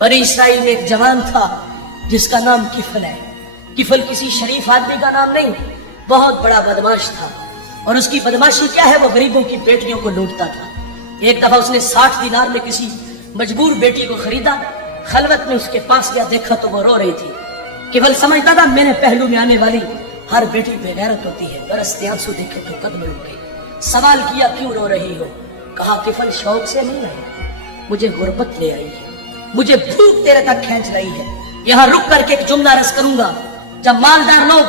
बनी इसराइल में एक जवान था जिसका नाम किफल है। किफल किसी शरीफ आदमी का नाम नहीं, बहुत बड़ा बदमाश था। और उसकी बदमाशी क्या है, वो गरीबों की बेटियों को लूटता था। एक दफा उसने 60 दिनार में किसी मजबूर बेटी को खरीदा। खलवत में उसके पास गया, देखा तो वो रो रही थी। किफल समझता था मेरे पहलू में आने वाली हर बेटी बेगैरत होती है। बरसते आंसू देखे तो कदम रुक गए। सवाल किया क्यों रो रही हो? कहा किफल शौक से नहीं आई, मुझे गुर्बत ले आई है, मुझे भूख तेरे तक खींच रही है। यहाँ रुक करके एक जुमला रस करूंगा। जब मालदार लोग,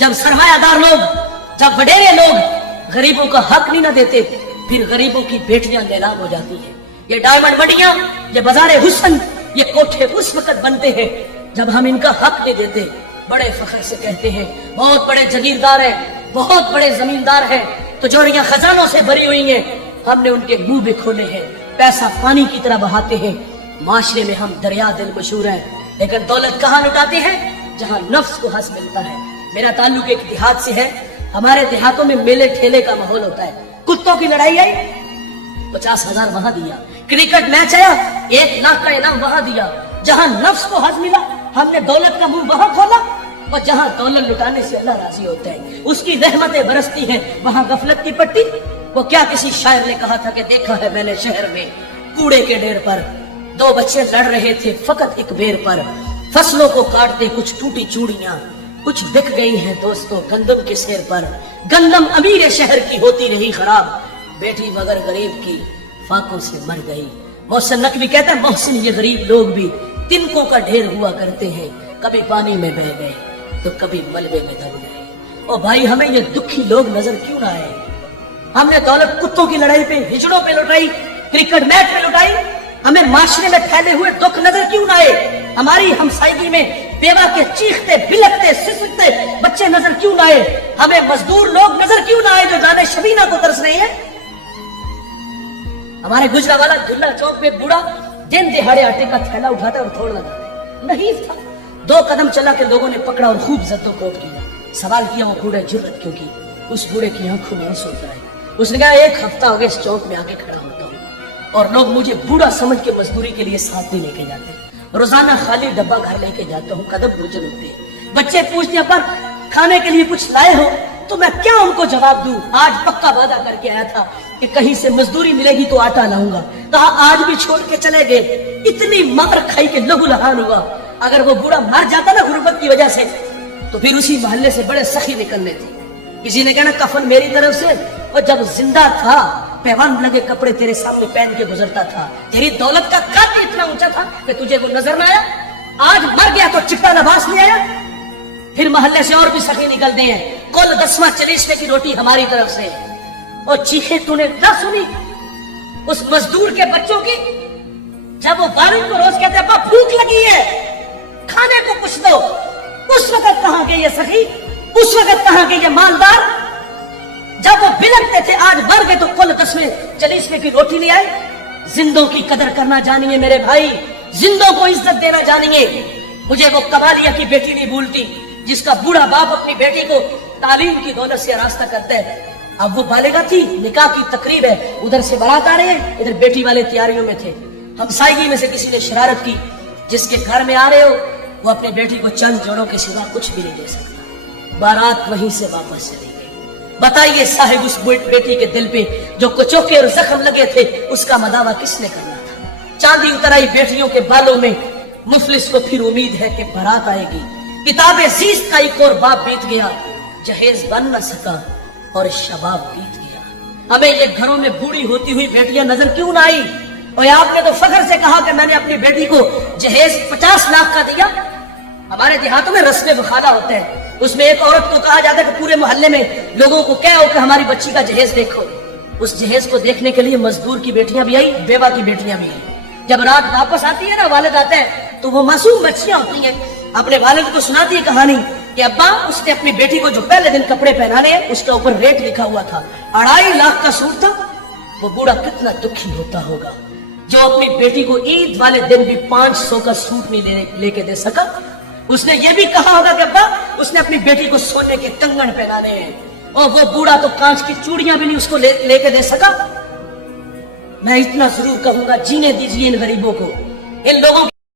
जब सरमायादार लोग, जब वडेरे लोग गरीबों का हक नहीं ना देते, फिर गरीबों की बेटियां नीलाम हो जाती है। ये डायमंड मंडियां, ये बाजारे हुस्न, ये कोठे उस वक्त बनते हैं जब हम इनका हक नहीं देते। बड़े फख्र से कहते हैं बहुत बड़े जगीरदार हैं, बहुत बड़े जमींदार हैं, तिजोरियां खजानों से भरी हुई हैं, हमने उनके मुंह भी खोले हैं, पैसा पानी की तरह बहाते हैं। माशरे में हम दरिया दिल मशहूर हैं, लेकिन दौलत कहाँ लुटाते हैं? जहाँ नफ्स को हंस मिलता है। मेरा ताल्लुक एक देहात से है। हमारे देहातों में मेले ठेले का माहौल होता है। कुत्तों की लड़ाई आई, 50,000 वहां दिया। क्रिकेट मैच आया, 1 लाख का इनाम वहां दिया। जहां नफ्स को हज मिला, हमने दौलत का मुंह वहां खोला। और जहां दौलत लुटाने से अल्लाह राजी होता है, उसकी रहमतें बरसती हैं, वहां गफलत की पट्टी। वो क्या किसी शायर ने कहा था कि देखा है मैंने शहर में कूड़े के ढेर पर 2 बच्चे लड़ रहे थे फकत एक बेर पर। फसलों को काटते कुछ टूटी चूड़ियां, कुछ बिक गई हैं दोस्तों गंदम के सिर पर। गंदम अमीर शहर की होती रही खराब, बेटी मगर गरीब की फाकों से मर गई। मोहसिन नकवी कहता है मोहसिन ये गरीब लोग भी तिनकों का ढेर हुआ करते हैं, कभी पानी में बह गए तो कभी मलबे में दब गए। ओ भाई हमें ये दुखी लोग नजर क्यों ना आए? हमने दौलत कुत्तों की लड़ाई पे, हिजड़ों पे लुटाई, क्रिकेट मैच में लुटाई। हमें माशरे में फैले हुए दुख नजर क्यों ना आए? हमारी हमसायगी में बेवा के चीखते बिलखते सिसकते बच्चे नजर क्यों ना आए? हमें मजदूर लोग नजर क्यों ना आए जो जाने शबीना को तरस रहे हैं? हमारे गुजरावाला दुल्ला चौक पे बूढ़ा दिन दिहाड़े आटे का थैला उठाता और थोड़ लगाता नहीं था। 2 कदम चला के लोगों ने पकड़ा और खूब जद्दो कोट किया। सवाल किया वो बूढ़े जुर्रत क्यों की? उस बूढ़े की आंखों में आंसू आए। उसने कहा 1 हफ्ता हो गया इस चौक में आके खड़ा होता हूँ और लोग मुझे बूढ़ा समझ के मजदूरी के लिए साथ नहीं लेके जाते। रोजाना खाली डब्बा घर लेके जाता हूँ, कदम भोजन होते। बच्चे पूछते हैं पर खाने के लिए कुछ लाए हो? तो मैं क्या उनको जवाब दूं? आज पक्का वादा करके आया था कि कहीं से मजदूरी मिलेगी तो आटा लाऊंगा। कहा आज भी छोड़ के चले गए। इतनी मार खाई के लहूलुहान हुआ। अगर वो बूढ़ा मर जाता ना गुर्बत की वजह से, तो फिर उसी मोहल्ले से बड़े सखी निकलने थे। किसी ने कहना कफन मेरी तरफ से, और जब जिंदा था पैवान लगे कपड़े तेरे सामने पहन के गुजरता था। तेरी दौलत का कद इतना ऊंचा था कि तुझे वो नजर ना आया। आज मर गया तो चिट्टा लबास ले आया। फिर मोहल्ले से और भी सखी निकलते हैं, कुल 10वां 40वें की रोटी हमारी तरफ से। और चीखे तूने ना सुनी उस मजदूर के बच्चों की, जब वो वालिद को रोज कहते हैं भूख लगी है खाने को कुछ दो। उस वक्त कहां गए ये सखी? उस वक्त कहां गए ये मालदार? जब वो बिलखते थे आज मर गए तो कुल 10वें 40वें की रोटी ले आए। जिंदों की कदर करना जानिए मेरे भाई, जिंदों को इज्जत देना जानिए। मुझे वो कबालिया की बेटी नहीं भूलती जिसका बूढ़ा बाप अपनी बेटी को तालीम की दौलत से रास्ता करता है। अब वो बालिगा थी, निकाह की तकरीब है, उधर से बारात आ रहे हैं, इधर बेटी वाले तैयारियों में थे। हमसायगी में से किसी ने शरारत की, जिसके घर में आ रहे हो वो अपनी बेटी को चंद जोड़ों के सिवा कुछ भी नहीं दे सकता। बारात वहीं से वापस चली गई। बताइए साहिब उस बेटी के दिल पे जो कुचोके और जख्म लगे थे उसका मदावा किसने करना था? चांदी उतर आई बेटियों के बालों में। मुफलिस को फिर उम्मीद है कि बारात आएगी। किताबे जीस्त का एक और बाप बीत गया, जहेज बन न सका और शबाब बीत गया। हमें ये घरों में बूढ़ी होती हुई बेटियां नजर क्यों ना आई? और आपने तो फख्र से कहा कि मैंने अपनी बेटी को जहेज 50 लाख का दिया। हमारे देहातों में रस्म बखाला होते हैं, उसमें एक औरत को कहा जाता है कि पूरे मोहल्ले में लोगों को कहो कि हमारी बच्ची का जहेज देखो। उस जहेज को देखने के लिए मजदूर की बेटियां भी आई, बेवा की बेटियां भी आई। जब रात वापस आती है ना, वालिद आते हैं, तो वो मासूम बच्चियां होती हैं, अपने वालिद को सुनाती है कहानी कि अब्बा उसने अपनी बेटी को जो पहले दिन कपड़े पहनाने उसके ऊपर रेट लिखा हुआ था, 2.5 लाख का सूट था। वो बूढ़ा कितना दुखी होता होगा जो अपनी बेटी को ईद वाले दिन भी 500 का सूट नहीं लेके दे सका। उसने ये भी कहा होगा कि अब्बा उसने अपनी बेटी को सोने के कंगन पहनाने हैं, और वो बूढ़ा तो कांच की चूड़ियां भी नहीं उसको लेके दे सका। मैं इतना जरूर कहूंगा, जीने दीजिए इन गरीबों को। इन लोगों